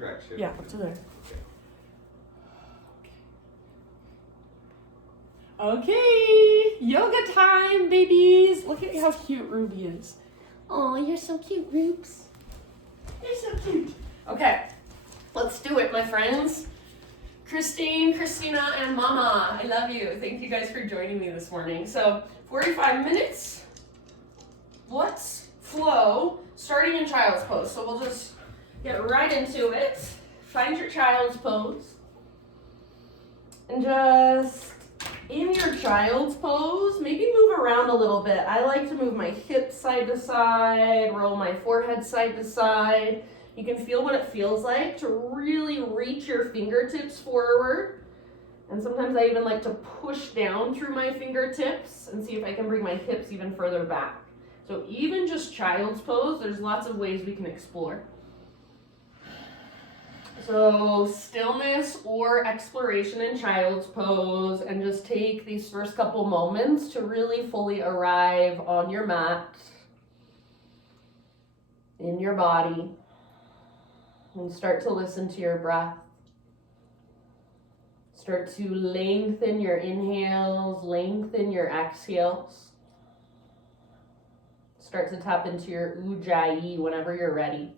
direction? Yeah, up to there. Okay, yoga time, babies. Look at how cute Ruby is. Oh, you're so cute, Rubes. You're so cute. Okay, let's do it, my friends. Christine, Christina, and Mama, I love you. Thank you guys for joining me this morning. So, 45 minutes. Let's flow, starting in child's pose. So we'll just get right into it. Find your child's pose. And just in your child's pose, maybe move around a little bit. I like to move my hips side to side, roll my forehead side to side. You can feel what it feels like to really reach your fingertips forward. And sometimes I even like to push down through my fingertips and see if I can bring my hips even further back. So even just child's pose, there's lots of ways we can explore. So stillness or exploration in child's pose, and just take these first couple moments to really fully arrive on your mat, in your body, and start to listen to your breath. Start to lengthen your inhales, lengthen your exhales. Start to tap into your ujjayi whenever you're ready.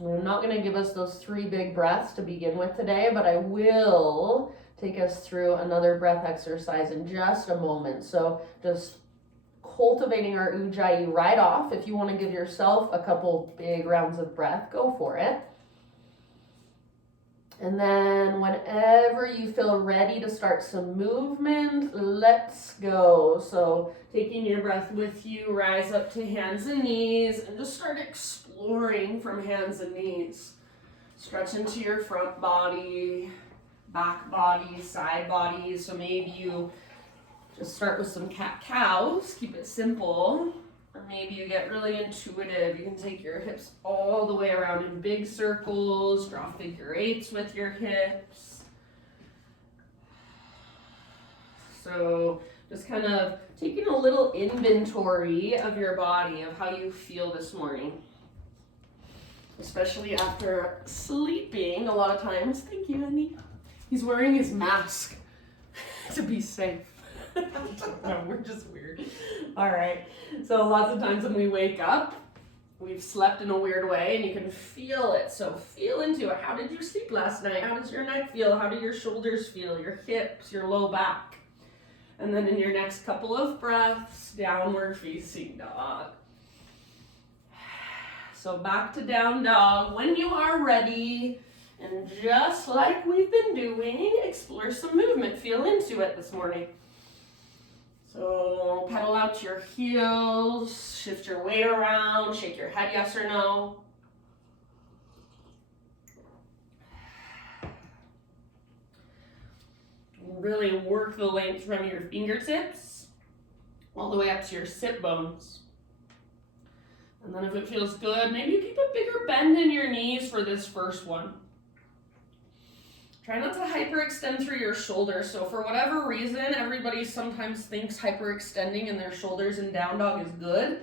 I'm not going to give us those 3 big breaths to begin with today, but I will take us through another breath exercise in just a moment. So just cultivating our ujjayi right off. If you want to give yourself a couple big rounds of breath, go for it. And then whenever you feel ready to start some movement, let's go. So taking your breath with you, rise up to hands and knees, and just start exploring from hands and knees. Stretch into your front body, back body, side body. So maybe you just start with some cat-cows, keep it simple. Or maybe you get really intuitive. You can take your hips all the way around in big circles, draw figure 8s with your hips. So just kind of taking a little inventory of your body, of how you feel this morning. Especially after sleeping a lot of times. Thank you, honey. He's wearing his mask to be safe. No, we're just weird. All right. So lots of times when we wake up, we've slept in a weird way, and you can feel it. So feel into it. How did you sleep last night? How does your neck feel? How do your shoulders feel? Your hips, your low back. And then in your next couple of breaths, downward facing dog. So back to down dog when you are ready. And just like we've been doing, explore some movement. Feel into it this morning. So pedal out to your heels, shift your weight around, shake your head yes or no. Really work the length from your fingertips all the way up to your sit bones. And then if it feels good, maybe you keep a bigger bend in your knees for this first one. Try not to hyperextend through your shoulders. So for whatever reason, everybody sometimes thinks hyperextending in their shoulders in down dog is good.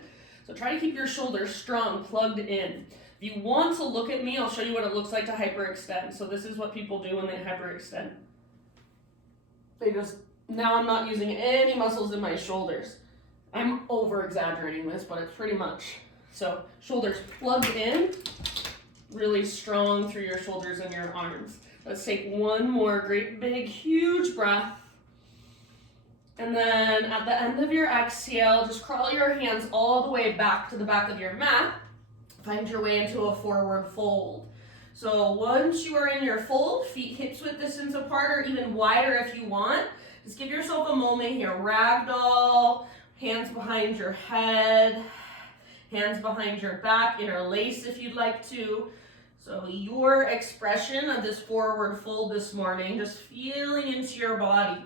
So try to keep your shoulders strong, plugged in. If you want to look at me, I'll show you what it looks like to hyperextend. So this is what people do when they hyperextend. Now I'm not using any muscles in my shoulders. I'm over exaggerating this, but it's pretty much. So shoulders plugged in, really strong through your shoulders and your arms. Let's take one more great big huge breath. And then at the end of your exhale, just crawl your hands all the way back to the back of your mat. Find your way into a forward fold. So once you are in your fold, feet hips width distance apart or even wider if you want. Just give yourself a moment here. Ragdoll, hands behind your head, hands behind your back, interlace if you'd like to. So your expression of this forward fold this morning, just feeling into your body.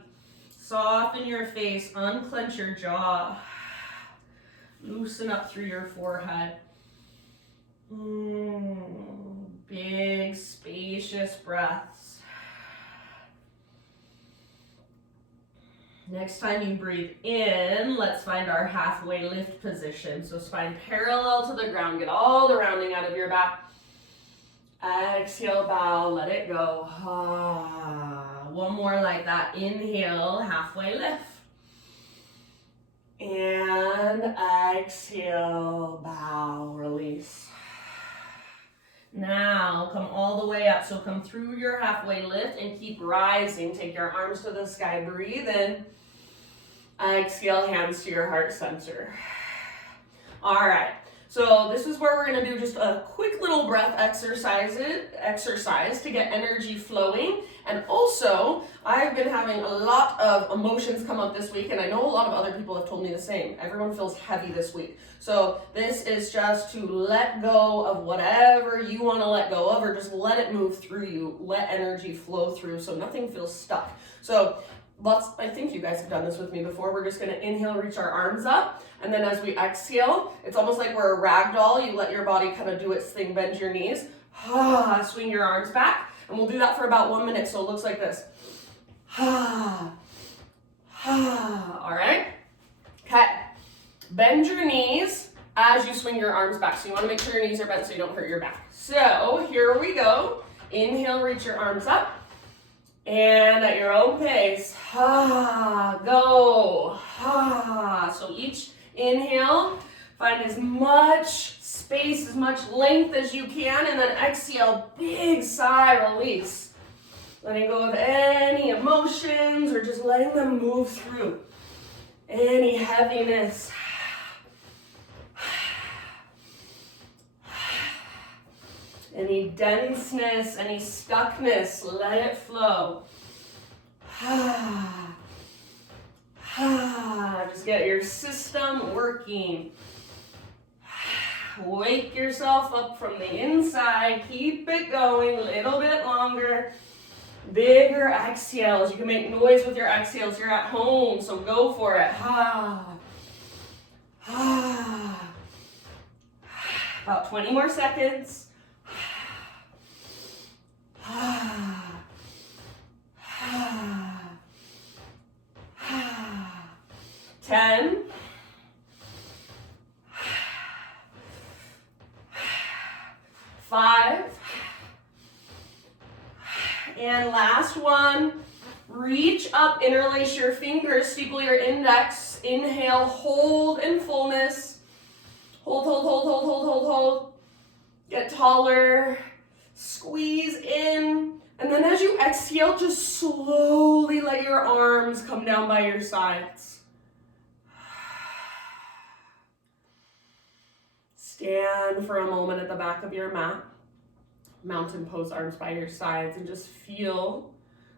Soften your face, unclench your jaw. Loosen up through your forehead. Big, spacious breaths. Next time you breathe in, let's find our halfway lift position. So spine parallel to the ground. Get all the rounding out of your back. Exhale, bow, let it go. One more like that. Inhale, halfway lift. And exhale, bow, release. Now come all the way up. So come through your halfway lift and keep rising. Take your arms to the sky. Breathe in. Exhale, hands to your heart center. All right. So this is where we're going to do just a quick little breath exercise to get energy flowing. And also, I've been having a lot of emotions come up this week, and I know a lot of other people have told me the same. Everyone feels heavy this week. So this is just to let go of whatever you want to let go of, or just let it move through you. Let energy flow through so nothing feels stuck. So I think you guys have done this with me before. We're just going to inhale, reach our arms up. And then as we exhale, it's almost like we're a rag doll. You let your body kind of do its thing, bend your knees. Swing your arms back. And we'll do that for about 1 minute. So it looks like this. All right. Okay. Bend your knees as you swing your arms back. So you want to make sure your knees are bent so you don't hurt your back. So here we go. Inhale, reach your arms up. And at your own pace, go. So each inhale, find as much space, as much length as you can, and then exhale, big sigh, release. Letting go of any emotions or just letting them move through. Any heaviness. Any denseness, any stuckness, let it flow. Just get your system working. Wake yourself up from the inside. Keep it going a little bit longer. Bigger exhales. You can make noise with your exhales. You're at home, so go for it. About 20 more seconds. 10. 5. And last one. Reach up, interlace your fingers, steeple your index. Inhale, hold in fullness. Hold, hold, hold, hold, hold, hold, hold. Get taller. Squeeze in. And then as you exhale, just slowly let your arms come down by your sides. Stand for a moment at the back of your mat. Mountain pose, arms by your sides, and just feel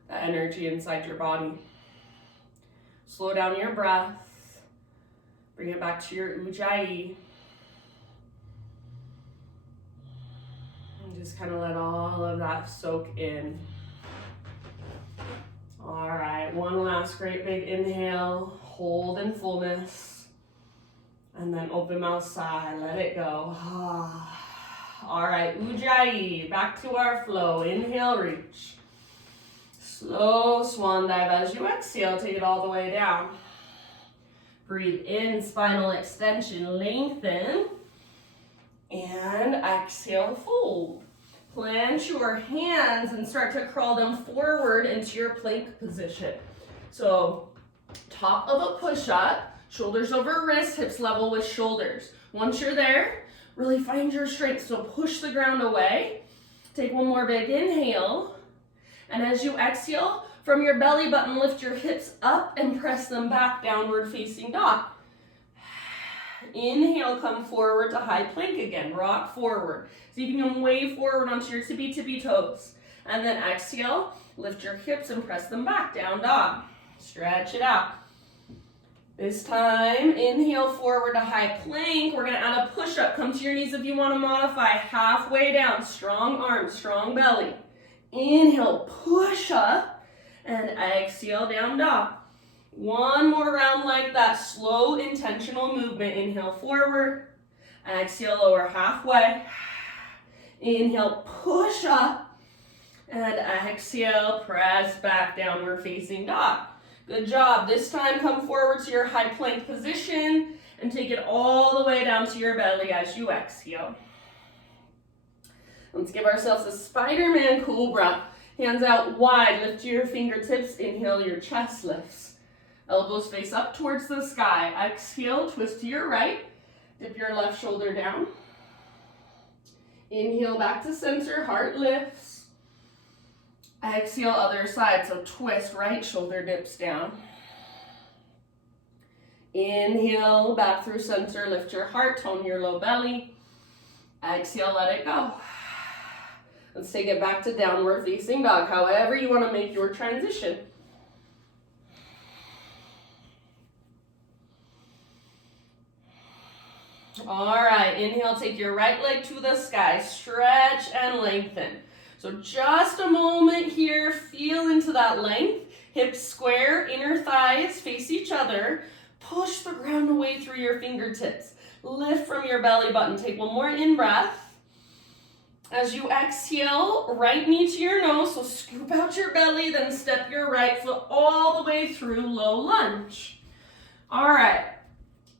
the energy inside your body. Slow down your breath. Bring it back to your ujjayi. And just kind of let all of that soak in. All right, one last great big inhale. Hold in fullness. And then open mouth sigh, let it go. All right, ujjayi, back to our flow. Inhale, reach. Slow swan dive. As you exhale, take it all the way down. Breathe in, spinal extension, lengthen. And exhale, fold. Plant your hands and start to crawl them forward into your plank position. So, top of a push-up, shoulders over wrists, hips level with shoulders. Once you're there, really find your strength. So push the ground away. Take one more big inhale. And as you exhale, from your belly button, lift your hips up and press them back, downward facing dog. Inhale, come forward to high plank again. Rock forward. See if you can wave forward onto your tippy toes. And then exhale, lift your hips and press them back, down dog. Stretch it out. This time, inhale forward to high plank. We're gonna add a push-up. Come to your knees if you wanna modify. Halfway down, strong arms, strong belly. Inhale, push up, and exhale, down dog. One more round like that, slow, intentional movement. Inhale forward, exhale, lower halfway. Inhale, push up, and exhale, press back, downward facing dog. Good job. This time come forward to your high plank position and take it all the way down to your belly as you exhale. Let's give ourselves a Spider-Man Cobra. Hands out wide, lift your fingertips, inhale, your chest lifts. Elbows face up towards the sky. Exhale, twist to your right, dip your left shoulder down. Inhale back to center, heart lifts. Exhale, other side, so twist, right shoulder dips down. Inhale, back through center, lift your heart, tone your low belly. Exhale, let it go. Let's take it back to downward facing dog, however you want to make your transition. All right, inhale, take your right leg to the sky, stretch and lengthen. So just a moment here, feel into that length, hips square, inner thighs face each other, push the ground away through your fingertips, lift from your belly button, take one more in-breath. As you exhale, right knee to your nose, so scoop out your belly, then step your right foot all the way through low lunge. All right,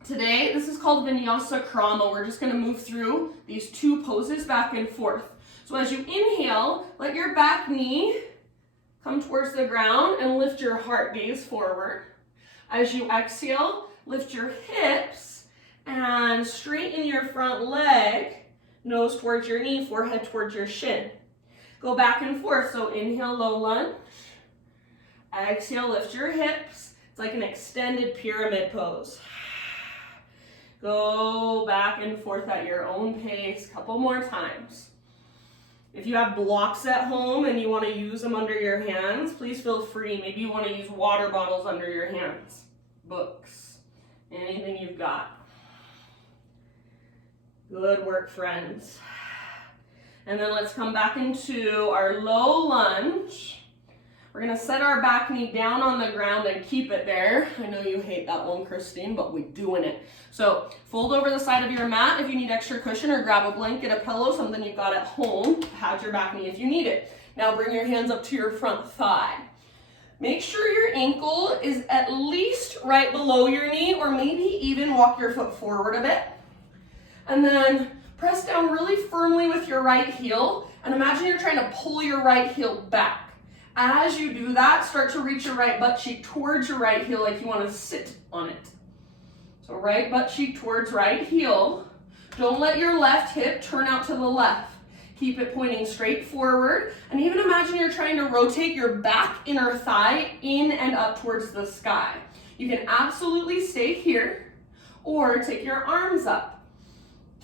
today this is called Vinyasa Krama. We're just gonna move through these two poses back and forth. So as you inhale, let your back knee come towards the ground and lift your heart, gaze forward. As you exhale, lift your hips and straighten your front leg, nose towards your knee, forehead towards your shin. Go back and forth, so inhale, low lunge. Exhale, lift your hips. It's like an extended pyramid pose. Go back and forth at your own pace, couple more times. If you have blocks at home and you want to use them under your hands, please feel free. Maybe you want to use water bottles under your hands, books, anything you've got. Good work, friends. And then let's come back into our low lunge. We're gonna set our back knee down on the ground and keep it there. I know you hate that one, Christine, but we're doing it. So fold over the side of your mat if you need extra cushion, or grab a blanket, a pillow, something you've got at home. Pad your back knee if you need it. Now bring your hands up to your front thigh. Make sure your ankle is at least right below your knee, or maybe even walk your foot forward a bit. And then press down really firmly with your right heel, and imagine you're trying to pull your right heel back. As you do that, start to reach your right butt cheek towards your right heel like you want to sit on it. So right butt cheek towards right heel. Don't let your left hip turn out to the left. Keep it pointing straight forward, and even imagine you're trying to rotate your back inner thigh in and up towards the sky. You can absolutely stay here, or take your arms up.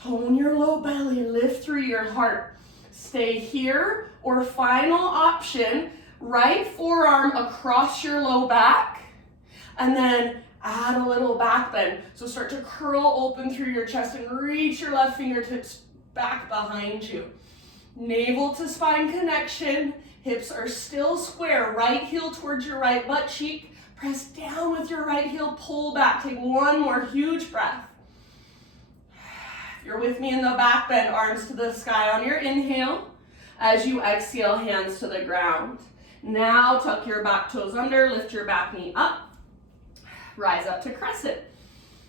Tone your low belly, lift through your heart. Stay here, or final option, right forearm across your low back, and then add a little back bend. So start to curl open through your chest and reach your left fingertips back behind you. Navel to spine connection, hips are still square, right heel towards your right butt cheek. Press down with your right heel, pull back. Take one more huge breath. If you're with me in the back bend, arms to the sky on your inhale. As you exhale, hands to the ground. Now tuck your back toes under, lift your back knee up. Rise up to crescent.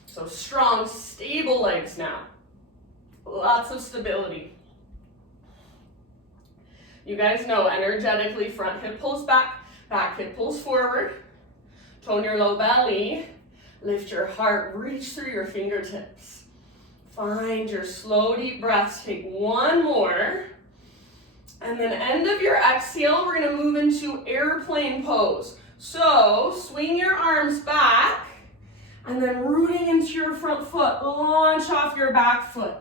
So strong, stable legs now. Lots of stability. You guys know energetically, front hip pulls back hip pulls forward. Tone your low belly. Lift your heart, reach through your fingertips. Find your slow, deep breaths. Take one more. And then end of your exhale, we're gonna move into airplane pose. So swing your arms back, and then rooting into your front foot, launch off your back foot.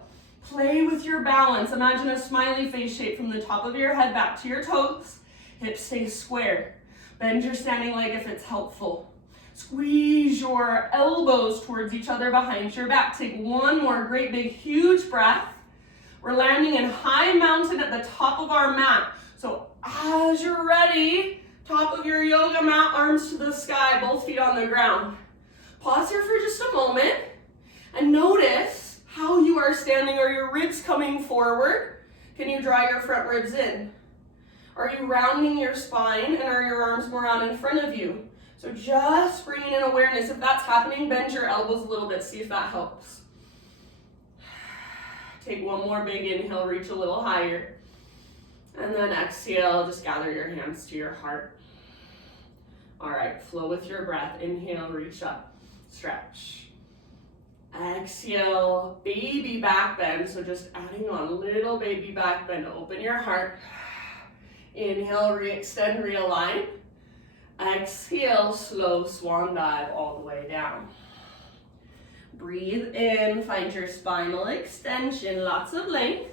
Play with your balance. Imagine a smiley face shape from the top of your head back to your toes. Hips stay square. Bend your standing leg if it's helpful. Squeeze your elbows towards each other behind your back. Take one more great big huge breath. We're landing in high mountain at the top of our mat. So as you're ready, top of your yoga mat, arms to the sky, both feet on the ground. Pause here for just a moment and notice how you are standing. Are your ribs coming forward? Can you draw your front ribs in? Are you rounding your spine, and are your arms more out in front of you? So just bringing in awareness. If that's happening, bend your elbows a little bit. See if that helps. Take one more big inhale, reach a little higher. And then exhale, just gather your hands to your heart. All right, flow with your breath. Inhale, reach up, stretch. Exhale, baby back bend. So just adding on little baby back bend. Open your heart. Inhale, re-extend, realign. Exhale, slow swan dive all the way down. Breathe in, find your spinal extension, lots of length.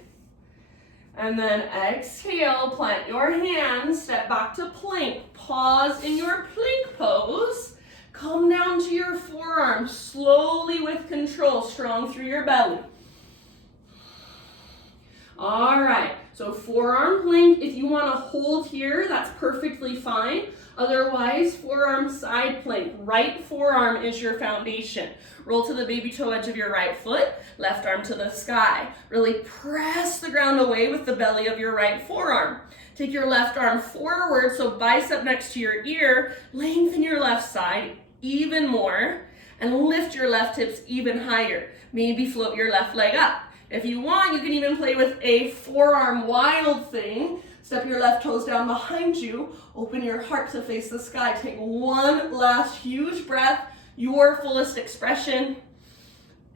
And then exhale, plant your hands, step back to plank. Pause in your plank pose. Come down to your forearms, slowly with control, strong through your belly. All right, so forearm plank, if you want to hold here, that's perfectly fine. Otherwise, forearm side plank. Right forearm is your foundation. Roll to the baby toe edge of your right foot, left arm to the sky. Really press the ground away with the belly of your right forearm. Take your left arm forward, so bicep next to your ear. Lengthen your left side even more, and lift your left hips even higher. Maybe float your left leg up. If you want, you can even play with a forearm wild thing. Step your left toes down behind you. Open your heart to face the sky. Take one last huge breath, your fullest expression.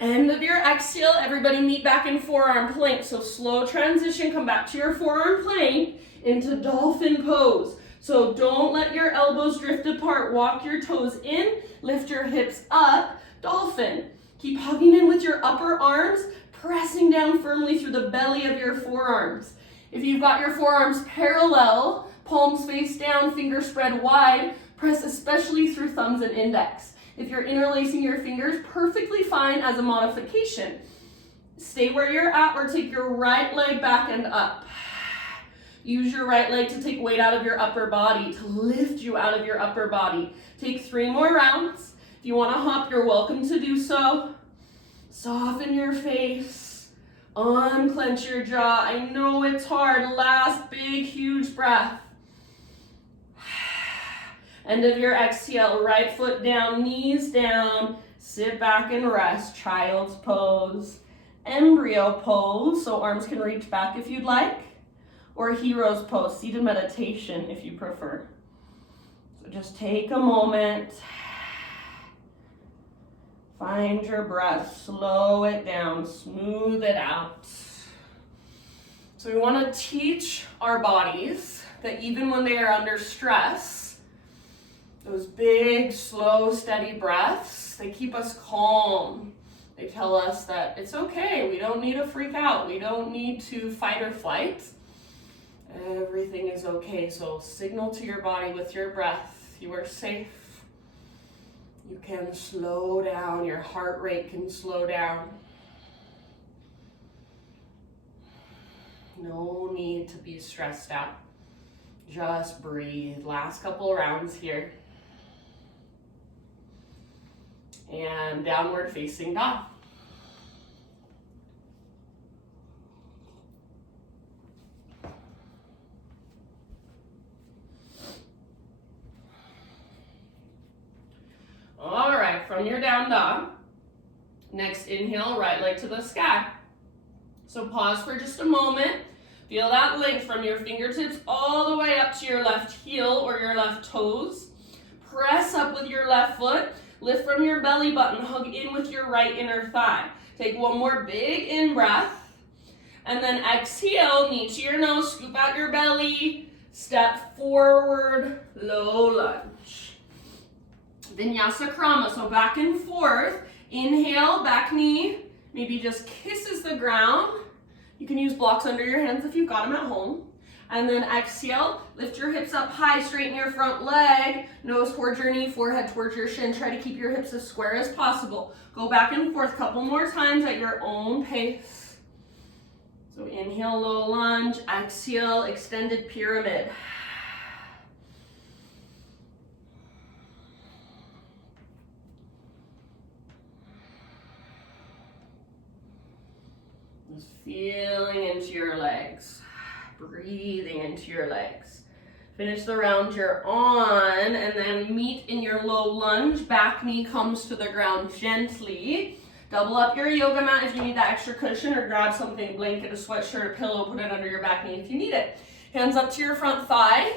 End of your exhale, everybody meet back in forearm plank. So slow transition, come back to your forearm plank into dolphin pose. So don't let your elbows drift apart. Walk your toes in, lift your hips up, dolphin. Keep hugging in with your upper arms, pressing down firmly through the belly of your forearms. If you've got your forearms parallel, palms face down, fingers spread wide, press especially through thumbs and index. If you're interlacing your fingers, perfectly fine as a modification. Stay where you're at or take your right leg back and up. Use your right leg to take weight out of your upper body, to lift you out of your upper body. Take 3 more rounds. If you want to hop, you're welcome to do so. Soften your face. Unclench your jaw. I know it's hard. Last big, huge breath. End of your exhale. Right foot down, knees down. Sit back and rest. Child's pose. Embryo pose, so arms can reach back if you'd like. Or hero's pose, seated meditation if you prefer. So just take a moment. Find your breath, slow it down, smooth it out. So we want to teach our bodies that even when they are under stress, those big, slow, steady breaths, they keep us calm. They tell us that it's okay, we don't need to freak out, we don't need to fight or flight. Everything is okay. So signal to your body with your breath, you are safe. You can slow down, your heart rate can slow down. No need to be stressed out. Just breathe. Last couple rounds here. And downward facing dog. All right, from your down dog, next inhale, right leg to the sky. So pause for just a moment. Feel that length from your fingertips all the way up to your left heel or your left toes. Press up with your left foot. Lift from your belly button. Hug in with your right inner thigh. Take one more big in-breath. And then exhale, knee to your nose, scoop out your belly. Step forward, low lunge. Vinyasa Krama, so back and forth. Inhale, back knee, maybe just kisses the ground. You can use blocks under your hands if you've got them at home. And then exhale, lift your hips up high, straighten your front leg, nose towards your knee, forehead towards your shin. Try to keep your hips as square as possible. Go back and forth a couple more times at your own pace. So inhale, low lunge, exhale, extended pyramid. Just feeling into your legs, breathing into your legs. Finish the round you're on, and then meet in your low lunge. Back knee comes to the ground gently. Double up your yoga mat if you need that extra cushion, or grab something, blanket, a sweatshirt, a pillow, put it under your back knee if you need it. Hands up to your front thigh.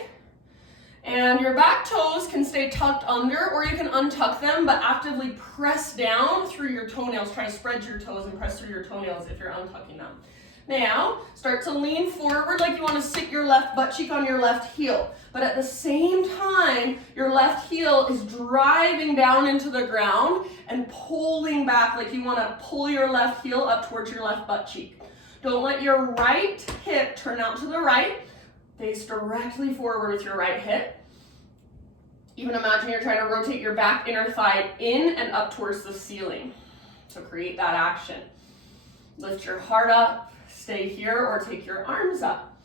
And your back toes can stay tucked under, or you can untuck them, but actively press down through your toenails. Try to spread your toes and press through your toenails if you're untucking them. Now, start to lean forward like you want to sit your left butt cheek on your left heel. But at the same time, your left heel is driving down into the ground and pulling back like you want to pull your left heel up towards your left butt cheek. Don't let your right hip turn out to the right. Face directly forward with your right hip. Even imagine you're trying to rotate your back inner thigh in and up towards the ceiling. So create that action. Lift your heart up. Stay here or take your arms up.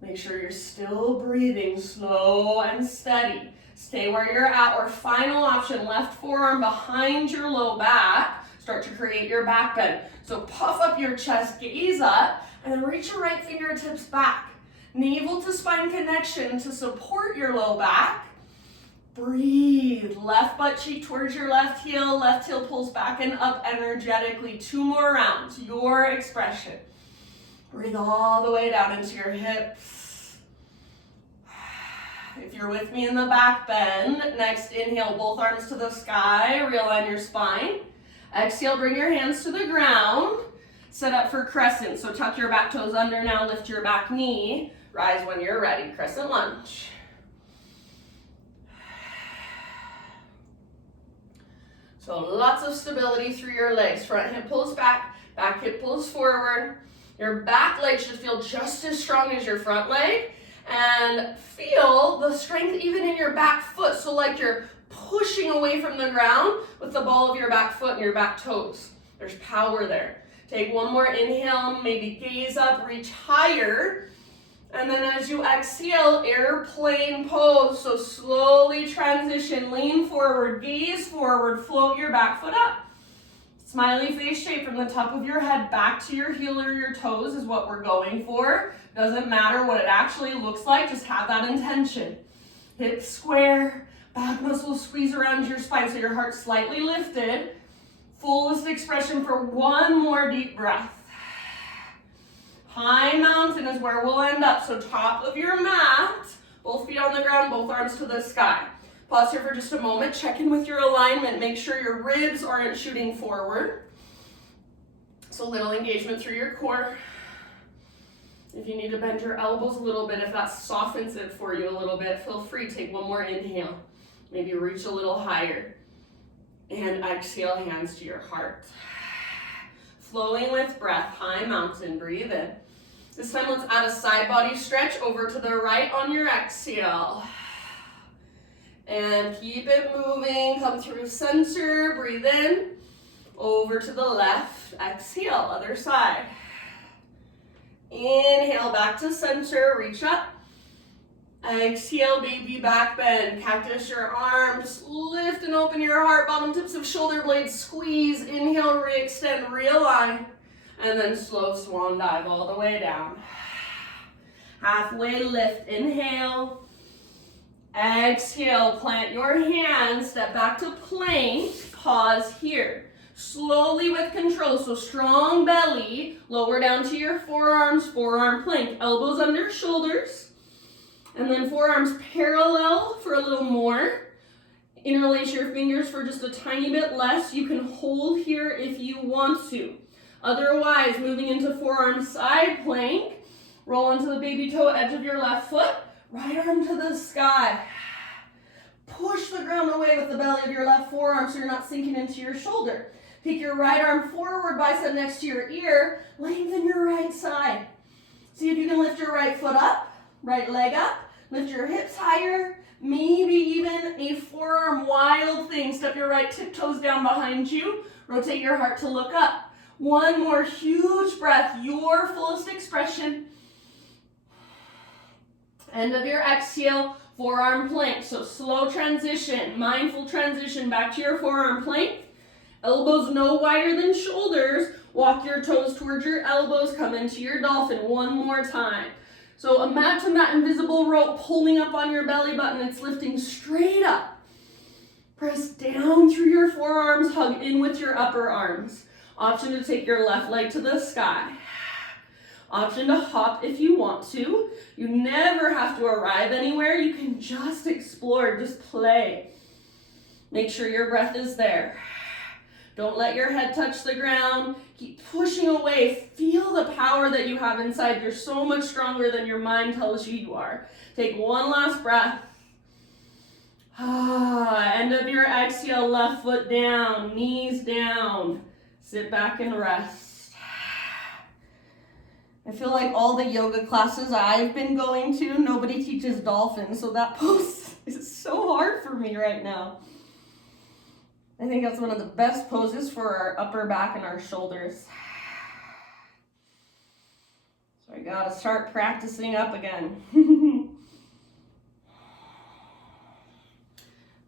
Make sure you're still breathing, slow and steady. Stay where you're at, or final option, left forearm behind your low back. Start to create your back bend. So puff up your chest, gaze up, and then reach your right fingertips back. Navel to spine connection to support your low back. Breathe. Left butt cheek towards your left heel pulls back and up energetically. 2 more rounds, your expression. Breathe all the way down into your hips. If you're with me in the back bend, next inhale, both arms to the sky, realign your spine. Exhale, bring your hands to the ground. Set up for crescent, so tuck your back toes under now, lift your back knee. Rise when you're ready, crescent lunge. So lots of stability through your legs. Front hip pulls back hip pulls forward. Your back leg should feel just as strong as your front leg, and feel the strength even in your back foot. So like you're pushing away from the ground with the ball of your back foot and your back toes. There's power there. Take one more inhale, maybe gaze up, reach higher. And then as you exhale, airplane pose. So slowly transition, lean forward, gaze forward, float your back foot up. Smiley face shape from the top of your head back to your heel or your toes is what we're going for. Doesn't matter what it actually looks like, just have that intention. Hips square, back muscles squeeze around your spine so your heart's slightly lifted. Fullest expression for one more deep breath. High mountain is where we'll end up. So top of your mat, both feet on the ground, both arms to the sky. Pause here for just a moment. Check in with your alignment. Make sure your ribs aren't shooting forward. So little engagement through your core. If you need to bend your elbows a little bit, if that softens it for you a little bit, feel free. Take one more inhale. Maybe reach a little higher. And exhale, hands to your heart. Flowing with breath, high mountain, breathe in. This time let's add a side body stretch over to the right on your exhale. And keep it moving, come through center, breathe in. Over to the left, exhale, other side. Inhale, back to center, reach up. Exhale, baby back bend. Cactus your arms, lift and open your heart, bottom tips of shoulder blades squeeze. Inhale, re-extend, realign. And then slow swan dive all the way down. Halfway lift, inhale. Exhale, plant your hands, step back to plank, pause here. Slowly with control, so strong belly, lower down to your forearms, forearm plank, elbows under shoulders, and then forearms parallel for a little more. Interlace your fingers for just a tiny bit less. You can hold here if you want to. Otherwise, moving into forearm side plank, roll into the baby toe edge of your left foot, right arm to the sky. Push the ground away with the belly of your left forearm so you're not sinking into your shoulder. Take your right arm forward, bicep next to your ear, lengthen your right side. See if you can lift your right foot up, right leg up, lift your hips higher, maybe even a forearm wild thing. Step your right tiptoes down behind you, rotate your heart to look up. One more huge breath, your fullest expression. End of your exhale, forearm plank. So slow transition, mindful transition back to your forearm plank. Elbows no wider than shoulders. Walk your toes towards your elbows. Come into your dolphin one more time. So imagine that invisible rope pulling up on your belly button. It's lifting straight up. Press down through your forearms, hug in with your upper arms. Option to take your left leg to the sky. Option to hop if you want to. You never have to arrive anywhere. You can just explore, just play. Make sure your breath is there. Don't let your head touch the ground. Keep pushing away. Feel the power that you have inside. You're so much stronger than your mind tells you you are. Take one last breath. End of your exhale, left foot down, knees down. Sit back and rest. I feel like all the yoga classes I've been going to, nobody teaches dolphin, so that pose is so hard for me right now. I think that's one of the best poses for our upper back and our shoulders. So I gotta start practicing up again.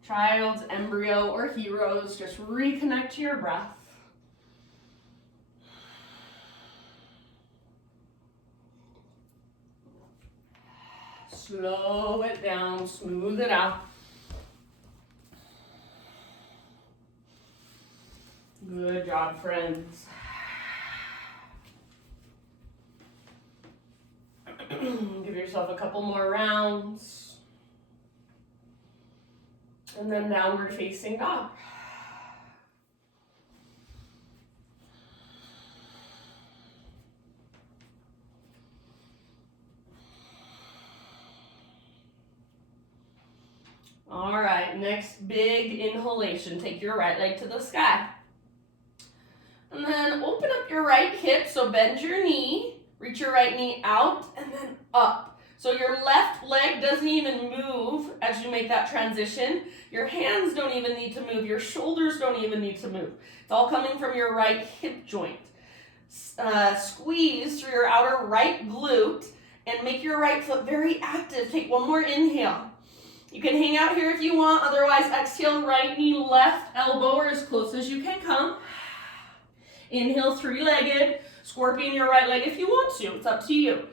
Child's, embryo, or heroes, just reconnect to your breath. Slow it down, smooth it out. Good job, friends. Give yourself a couple more rounds. And then downward facing dog. All right, next big inhalation. Take your right leg to the sky. And then open up your right hip, so bend your knee, reach your right knee out, and then up. So your left leg doesn't even move as you make that transition. Your hands don't even need to move. Your shoulders don't even need to move. It's all coming from your right hip joint. Squeeze through your outer right glute and make your right foot very active. Take one more inhale. You can hang out here if you want. Otherwise, exhale, right knee, left elbow, or as close as you can come. Inhale, three-legged. Scorpion your right leg if you want to. It's up to you.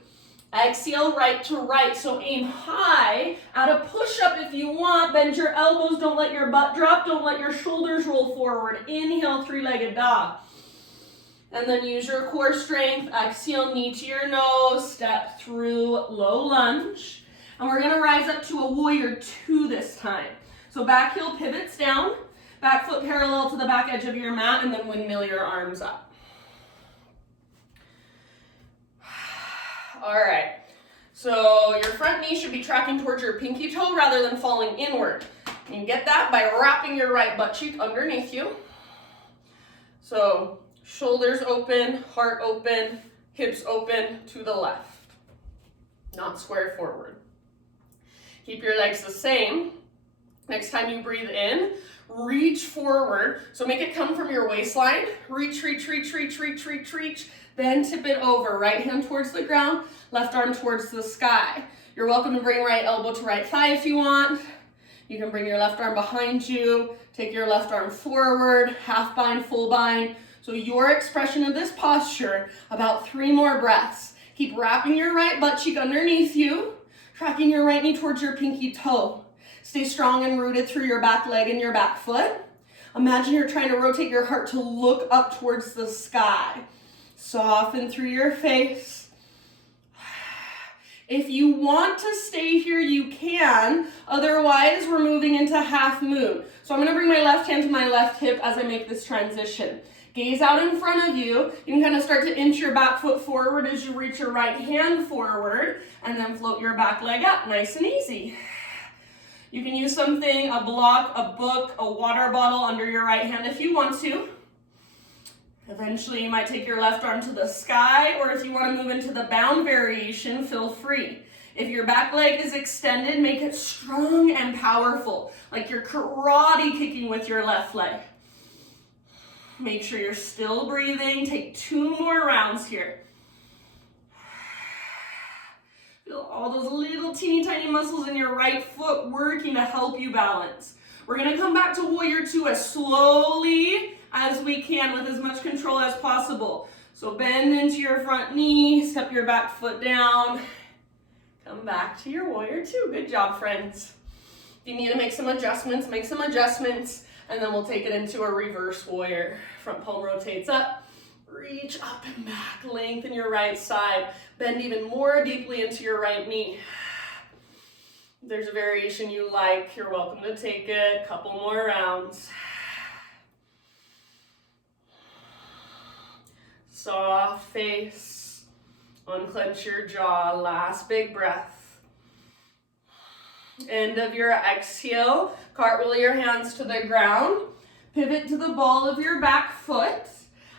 Exhale, right to right. So aim high. Add a push-up if you want. Bend your elbows. Don't let your butt drop. Don't let your shoulders roll forward. Inhale, three-legged dog. And then use your core strength. Exhale, knee to your nose. Step through low lunge. And we're going to rise up to a warrior two this time. So back heel pivots down. Back foot parallel to the back edge of your mat, and then windmill your arms up. All right, so your front knee should be tracking towards your pinky toe rather than falling inward. You can get that by wrapping your right butt cheek underneath you. So shoulders open, heart open, hips open to the left, not square forward. Keep your legs the same. Next time you breathe in, reach forward. So make it come from your waistline. Reach, reach, reach, reach, reach, reach, reach. Then tip it over. Right hand towards the ground, left arm towards the sky. You're welcome to bring right elbow to right thigh if you want. You can bring your left arm behind you. Take your left arm forward, half bind, full bind. So your expression of this posture, about 3 more breaths. Keep wrapping your right butt cheek underneath you, tracking your right knee towards your pinky toe. Stay strong and rooted through your back leg and your back foot. Imagine you're trying to rotate your heart to look up towards the sky. Soften through your face. If you want to stay here, you can. Otherwise, we're moving into half moon. So I'm going to bring my left hand to my left hip as I make this transition. Gaze out in front of you. You can kind of start to inch your back foot forward as you reach your right hand forward, and then float your back leg up, nice and easy. You can use something, a block, a book, a water bottle under your right hand if you want to. Eventually, you might take your left arm to the sky, or if you want to move into the bound variation, feel free. If your back leg is extended, make it strong and powerful, like you're karate kicking with your left leg. Make sure you're still breathing. Take 2 more rounds here. Feel all those little teeny tiny muscles in your right foot working to help you balance. We're going to come back to warrior two as slowly as we can with as much control as possible. So bend into your front knee, step your back foot down, Come back to your warrior two. Good job, friends. If you need to make some adjustments, make some adjustments, and then we'll take it into a reverse warrior. Front palm rotates up, reach up and back, lengthen your right side, bend even more deeply into your right knee. If there's a variation you like, you're welcome to take it. Couple more rounds. Soft face, unclench your jaw, last big breath. End of your exhale, cartwheel your hands to the ground, pivot to the ball of your back foot,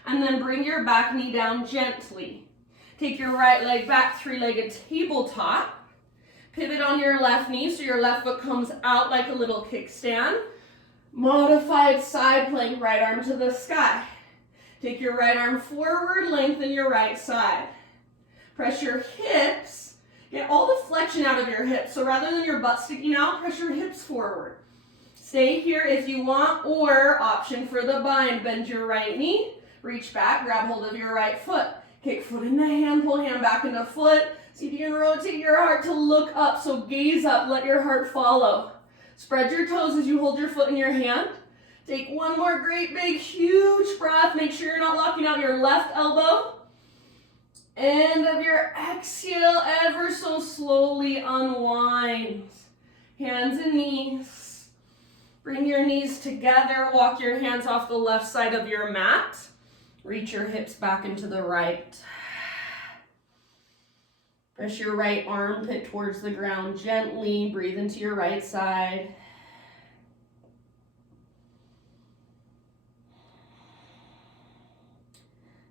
and then bring your back knee down gently. Take your right leg back, three-legged tabletop. Pivot on your left knee so your left foot comes out like a little kickstand. Modified side plank, right arm to the sky. Take your right arm forward, lengthen your right side. Press your hips. Get all the flexion out of your hips. So rather than your butt sticking out, press your hips forward. Stay here if you want, or option for the bind. Bend your right knee, reach back, grab hold of your right foot. Kick foot into hand, pull hand back into foot. See if you can rotate your heart to look up. So gaze up, let your heart follow. Spread your toes as you hold your foot in your hand. Take one more great big huge breath. Make sure you're not locking out your left elbow. End of your exhale, ever so slowly unwind. Hands and knees. Bring your knees together. Walk your hands off the left side of your mat. Reach your hips back into the right. Press your right armpit towards the ground gently. Breathe into your right side.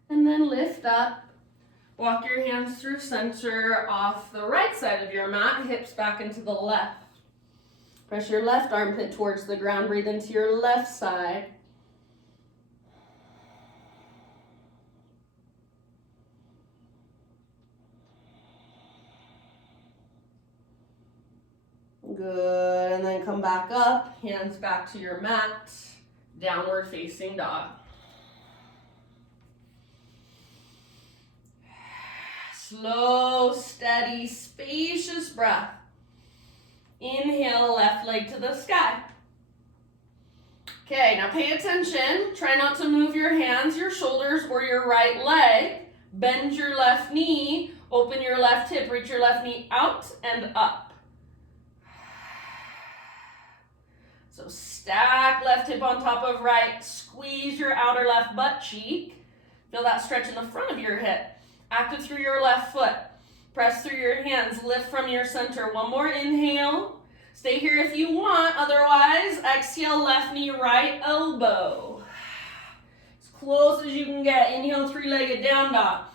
And then lift up. Walk your hands through center off the right side of your mat, hips back into the left. Press your left armpit towards the ground, breathe into your left side. Good, and then come back up, hands back to your mat, downward facing dog. Slow, steady, spacious breath. Inhale, left leg to the sky. Okay, now pay attention. Try not to move your hands, your shoulders, or your right leg. Bend your left knee, open your left hip, reach your left knee out and up. So stack left hip on top of right, squeeze your outer left butt cheek. Feel that stretch in the front of your hip. Active through your left foot. Press through your hands. Lift from your center. One more inhale. Stay here if you want. Otherwise, exhale, left knee, right elbow. As close as you can get. Inhale, three-legged down dog.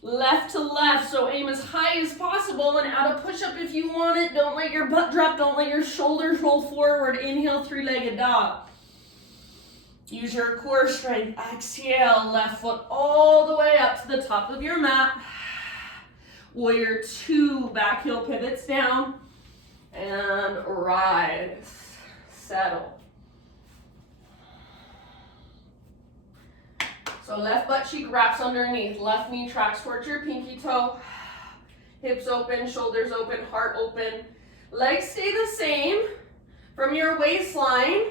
Left to left, so aim as high as possible and add a push-up if you want it. Don't let your butt drop. Don't let your shoulders roll forward. Inhale, three-legged dog. Use your core strength. Exhale, left foot all the way up to the top of your mat. Warrior two, back heel pivots down. And rise. Settle. So left butt cheek wraps underneath. Left knee tracks towards your pinky toe. Hips open, shoulders open, heart open. Legs stay the same. From your waistline,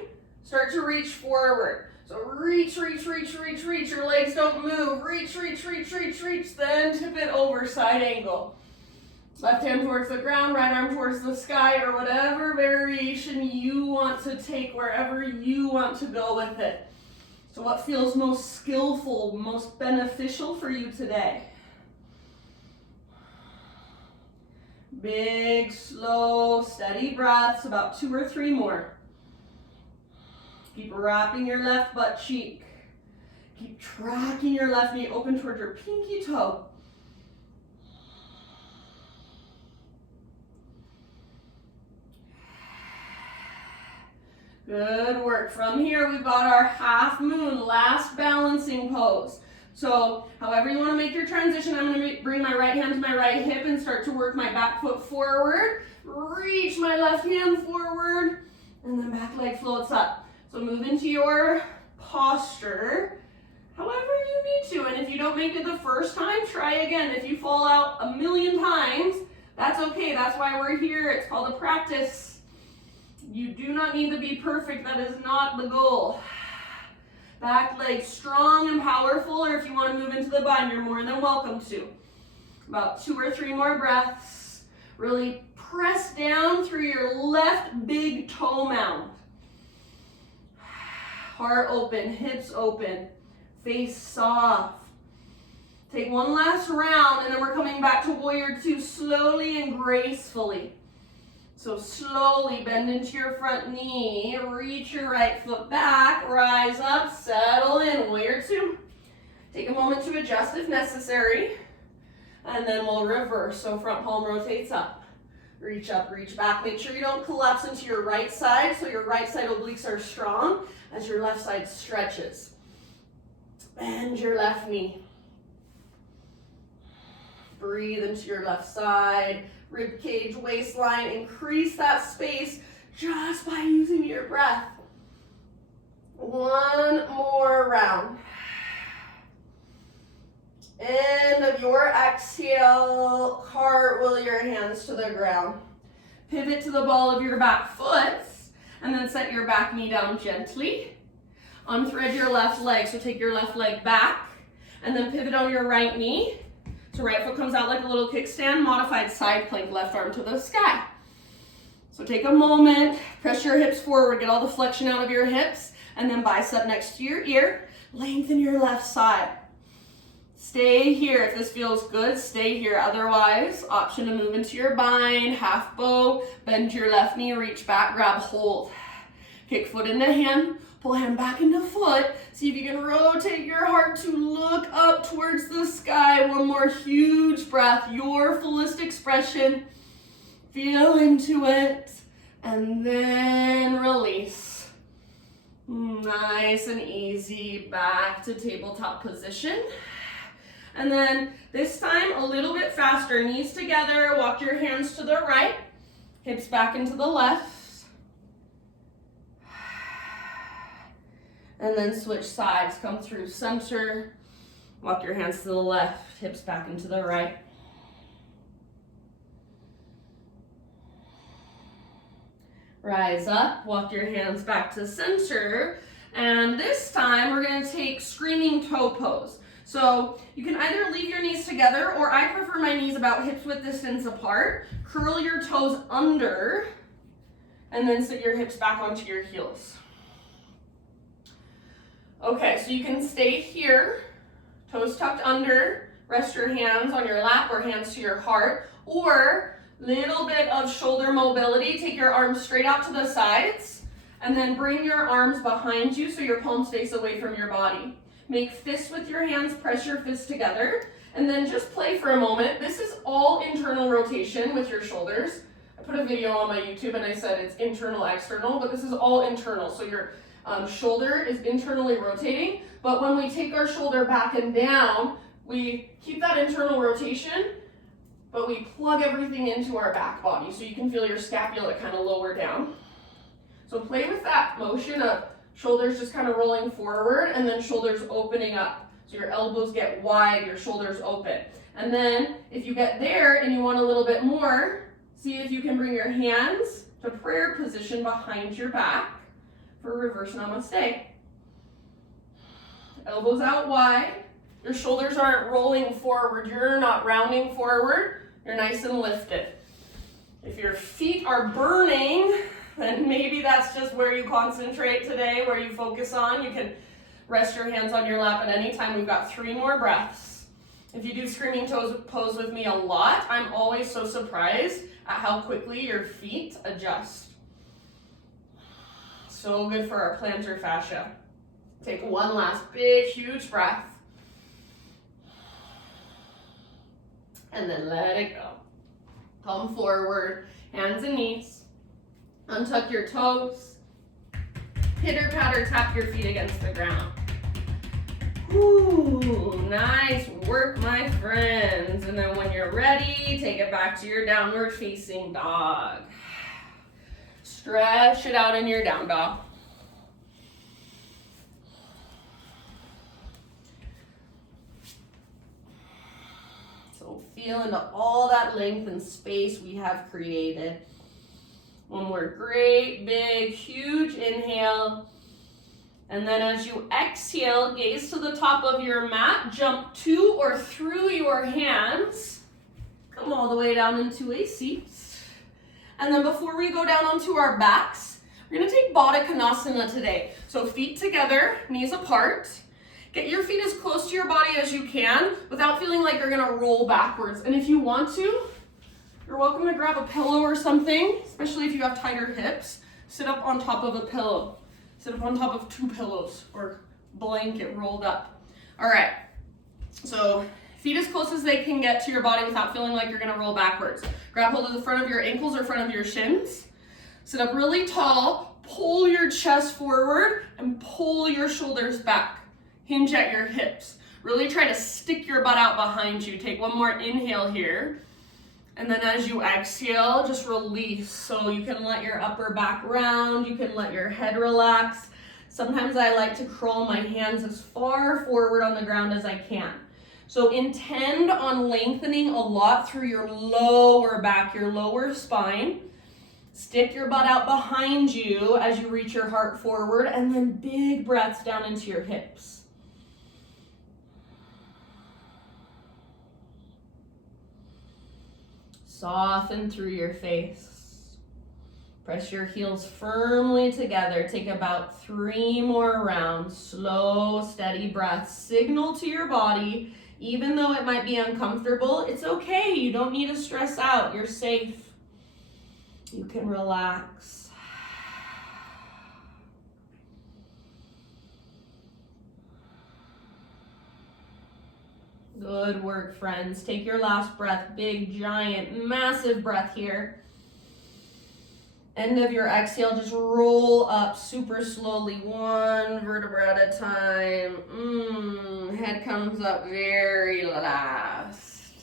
start to reach forward. So reach, reach, reach, reach, reach. Your legs don't move. Reach, reach, reach, reach, reach. Then tip it over, side angle. Left hand towards the ground, right arm towards the sky, or whatever variation you want to take, wherever you want to go with it. So what feels most skillful, most beneficial for you today? Big, slow, steady breaths, about 2 or 3 more. Keep wrapping your left butt cheek. Keep tracking your left knee open towards your pinky toe. Good work. From here, we've got our half moon, last balancing pose. So however you want to make your transition, I'm going to bring my right hand to my right hip and start to work my back foot forward. Reach my left hand forward, and then back leg floats up. So move into your posture however you need to. And if you don't make it the first time, try again. If you fall out a million times, that's That's okay. That's why we're here. It's called a practice. You do not need to be perfect. That is not the goal. Back leg strong and powerful, or if you want to move into the bind, you're more than welcome to. About 2 or 3 more breaths. Really press down through your left big toe mound. Heart open, hips open, face soft. Take one last round, and then we're coming back to warrior 2 slowly and gracefully. So slowly bend into your front knee, reach your right foot back, rise up, settle in, warrior 2. Take a moment to adjust if necessary, and then we'll reverse. So front palm rotates up, reach back. Make sure you don't collapse into your right side, so your right side obliques are strong as your left side stretches. Bend your left knee. Breathe into your left side, rib cage, waistline, increase that space just by using your breath. One more round. End of your exhale, cartwheel your hands to the ground. Pivot to the ball of your back foot, and then set your back knee down gently. Unthread your left leg, so take your left leg back, and then pivot on your right knee. So right foot comes out like a little kickstand, modified side plank, left arm to the sky. So take a moment, press your hips forward, get all the flexion out of your hips, and then bicep next to your ear. Lengthen your left side. Stay here. If this feels good, stay here. Otherwise, option to move into your bind, half bow, bend your left knee, reach back, grab hold. Kick foot into hand, pull hand back into foot. See if you can rotate your heart to look up towards the sky. One more huge breath, your fullest expression. Feel into it, and then release. Nice and easy, back to tabletop position. And then this time a little bit faster, knees together, walk your hands to the right, hips back into the left. And then switch sides, come through center, walk your hands to the left, hips back into the right. Rise up, walk your hands back to center, and this time we're gonna take screaming toe pose. So you can either leave your knees together, or I prefer my knees about hips width distance apart. Curl your toes under, and then sit your hips back onto your heels. Okay, so you can stay here, toes tucked under, rest your hands on your lap or hands to your heart, or little bit of shoulder mobility. Take your arms straight out to the sides, and then bring your arms behind you so your palms face away from your body. Make fists with your hands, press your fists together, and then just play for a moment. This is all internal rotation with your shoulders. I put a video on my YouTube and I said it's internal, external, but this is all internal. So your shoulder is internally rotating, but when we take our shoulder back and down, we keep that internal rotation, but we plug everything into our back body, so you can feel your scapula kind of lower down. So play with that motion of shoulders just kind of rolling forward, and then shoulders opening up. So your elbows get wide, your shoulders open. And then if you get there and you want a little bit more, see if you can bring your hands to prayer position behind your back for reverse namaste. Elbows out wide. Your shoulders aren't rolling forward. You're not rounding forward. You're nice and lifted. If your feet are burning, then maybe that's just where you concentrate today, where you focus on. You can rest your hands on your lap at any time. We've got 3 more breaths. If you do screaming toes pose with me a lot, I'm always so surprised at how quickly your feet adjust. So good for our plantar fascia. Take one last big, huge breath. And then let it go. Come forward, hands and knees. Untuck your toes. Pitter patter, tap your feet against the ground. Ooh, nice work, my friends. And then when you're ready, take it back to your downward facing dog. Stretch it out in your down dog. So feel into all that length and space we have created. One more great, big, huge inhale. And then as you exhale, gaze to the top of your mat, jump to or through your hands. Come all the way down into a seat. And then before we go down onto our backs, we're gonna take Baddha Konasana today. So feet together, knees apart. Get your feet as close to your body as you can without feeling like you're gonna roll backwards. And if you want to, you're welcome to grab a pillow or something, especially if you have tighter hips. Sit up on top of a pillow. Sit up on top of 2 pillows or blanket rolled up. All right, so feet as close as they can get to your body without feeling like you're gonna roll backwards. Grab hold of the front of your ankles or front of your shins. Sit up really tall, pull your chest forward and pull your shoulders back. Hinge at your hips. Really try to stick your butt out behind you. Take one more inhale here. And then as you exhale, just release. So you can let your upper back round, you can let your head relax. Sometimes I like to crawl my hands as far forward on the ground as I can. So intend on lengthening a lot through your lower back, your lower spine. Stick your butt out behind you as you reach your heart forward, and then big breaths down into your hips. Soften through your face. Press your heels firmly together. Take about 3 more rounds. Slow, steady breaths. Signal to your body, even though it might be uncomfortable, it's okay. You don't need to stress out. You're safe. You can relax. Good work, friends. Take your last breath. Big, giant, massive breath here. End of your exhale, just roll up super slowly, 1 vertebra at a time. Head comes up very last.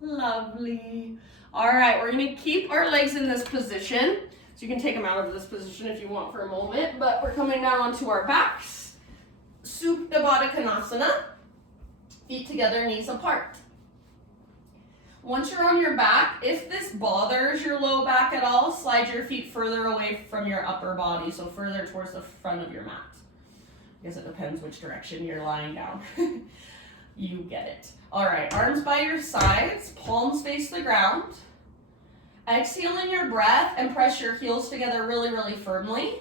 Lovely. All right, we're gonna keep our legs in this position. So you can take them out of this position if you want for a moment, but we're coming down onto our backs. Supta Baddha Konasana. Feet together, knees apart. Once you're on your back, if this bothers your low back at all, slide your feet further away from your upper body, so further towards the front of your mat. I guess it depends which direction you're lying down. You get it. All right, arms by your sides, palms face the ground. Exhale in your breath and press your heels together really, really firmly.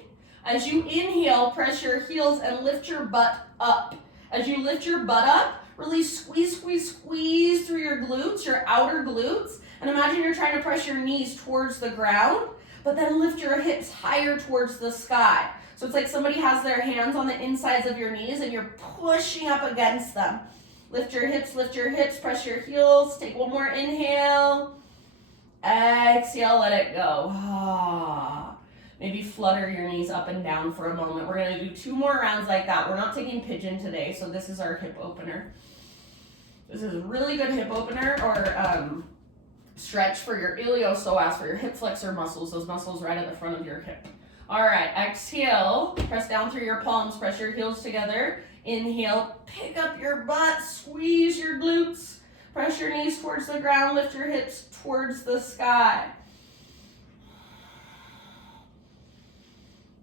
As you inhale, press your heels and lift your butt up. As you lift your butt up, really squeeze, squeeze, squeeze through your glutes, your outer glutes. And imagine you're trying to press your knees towards the ground, but then lift your hips higher towards the sky. So it's like somebody has their hands on the insides of your knees and you're pushing up against them. Lift your hips, press your heels. Take one more inhale. Exhale, let it go. Maybe flutter your knees up and down for a moment. We're gonna do 2 more rounds like that. We're not taking pigeon today, so this is our hip opener. This is a really good hip opener or stretch for your iliopsoas, for your hip flexor muscles, those muscles right at the front of your hip. All right, exhale, press down through your palms, press your heels together. Inhale, pick up your butt, squeeze your glutes, press your knees towards the ground, lift your hips towards the sky.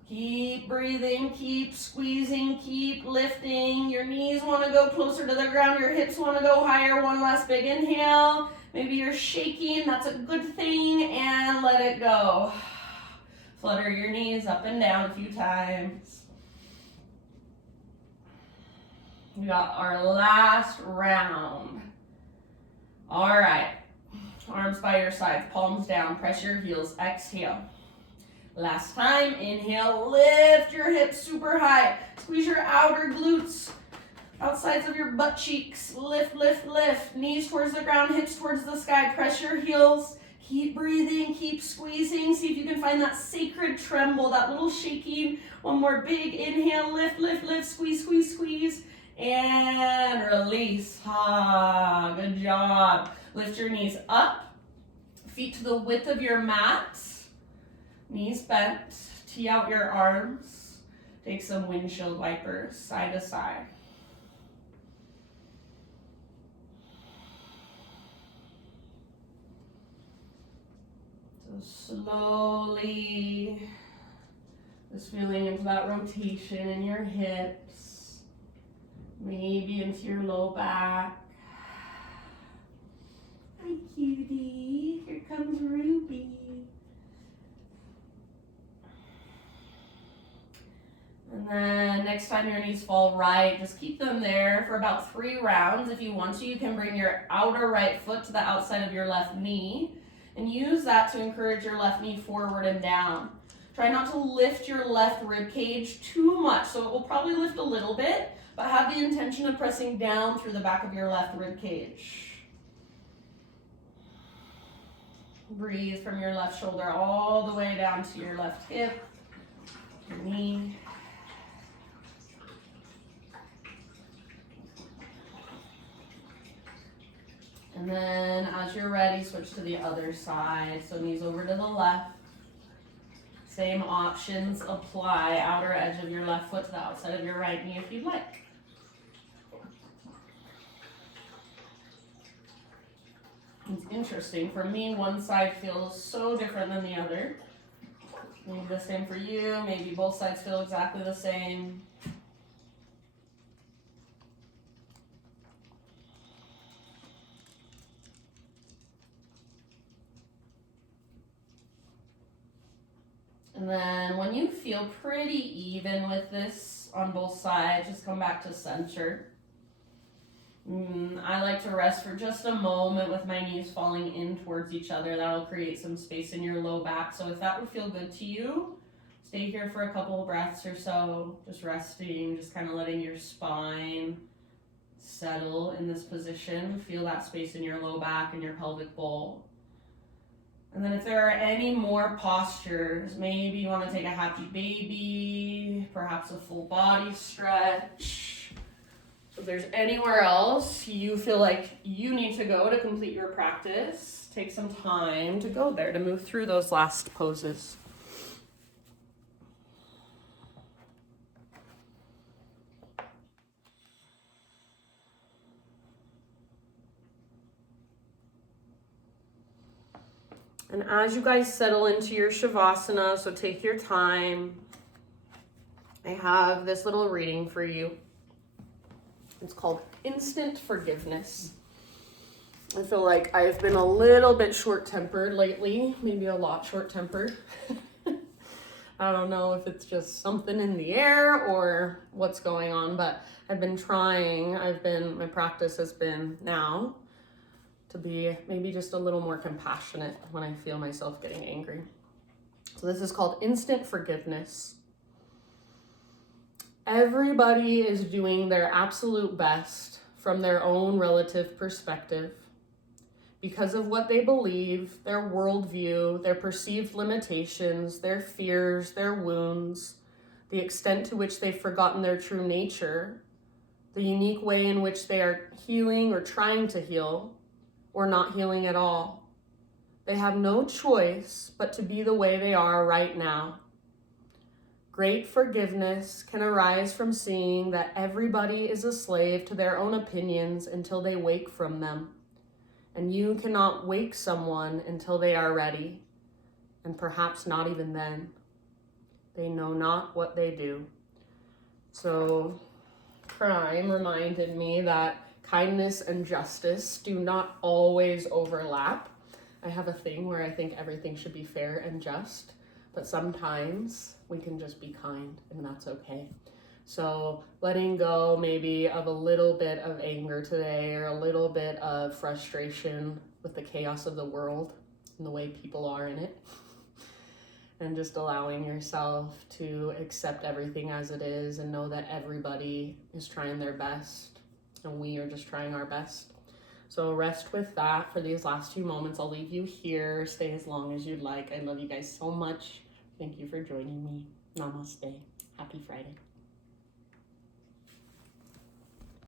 Keep breathing, keep squeezing, keep lifting. Your knees want to go closer to the ground, your hips want to go higher. One last big inhale. Maybe you're shaking, that's a good thing, and let it go. Flutter your knees up and down a few times. We got our last round. All right, arms by your sides, palms down, press your heels, exhale. Last time, inhale, lift your hips super high. Squeeze your outer glutes, outsides of your butt cheeks. Lift, lift, lift. Knees towards the ground, hips towards the sky. Press your heels. Keep breathing, keep squeezing. See if you can find that sacred tremble, that little shaking. One more big inhale, lift, lift, lift. Squeeze, squeeze, squeeze. And release. Good job. Lift your knees up. Feet to the width of your mat. Knees bent, tee out your arms, take some windshield wipers, side to side. Slowly, just feeling into that rotation in your hips, maybe into your low back. Hi, cutie. Here comes Ruby. And then next time your knees fall right, just keep them there for about 3 rounds. If you want to, you can bring your outer right foot to the outside of your left knee and use that to encourage your left knee forward and down. Try not to lift your left rib cage too much, so it will probably lift a little bit, but have the intention of pressing down through the back of your left rib cage. Breathe from your left shoulder all the way down to your left hip, your knee. And then as you're ready, switch to the other side. So knees over to the left. Same options apply. Outer edge of your left foot to the outside of your right knee if you'd like. It's interesting. For me, one side feels so different than the other. Maybe the same for you. Maybe both sides feel exactly the same. And then when you feel pretty even with this on both sides, just come back to center. I like to rest for just a moment with my knees falling in towards each other. That'll create some space in your low back. So if that would feel good to you, stay here for a couple of breaths or so, just resting, just kind of letting your spine settle in this position. Feel that space in your low back and your pelvic bowl. And then if there are any more postures, maybe you want to take a happy baby, perhaps a full body stretch. If there's anywhere else you feel like you need to go to complete your practice, take some time to go there, to move through those last poses. And as you guys settle into your Shavasana, so take your time, I have this little reading for you. It's called Instant Forgiveness. I feel like I've been a little bit short-tempered lately, maybe a lot short-tempered. I don't know if it's just something in the air or what's going on, but I've been trying, my practice has been now to be maybe just a little more compassionate when I feel myself getting angry. So this is called Instant Forgiveness. Everybody is doing their absolute best from their own relative perspective because of what they believe, their worldview, their perceived limitations, their fears, their wounds, the extent to which they've forgotten their true nature, the unique way in which they are healing or trying to heal, or not healing at all. They have no choice but to be the way they are right now. Great forgiveness can arise from seeing that everybody is a slave to their own opinions until they wake from them. And you cannot wake someone until they are ready, and perhaps not even then. They know not what they do. So, crime reminded me that kindness and justice do not always overlap. I have a thing where I think everything should be fair and just, but sometimes we can just be kind, and that's okay. So letting go maybe of a little bit of anger today, or a little bit of frustration with the chaos of the world and the way people are in it, and just allowing yourself to accept everything as it is and know that everybody is trying their best and we are just trying our best. So rest with that for these last 2 moments. I'll leave you here. Stay as long as you'd like. I love you guys so much. Thank you for joining me. Namaste. Happy Friday.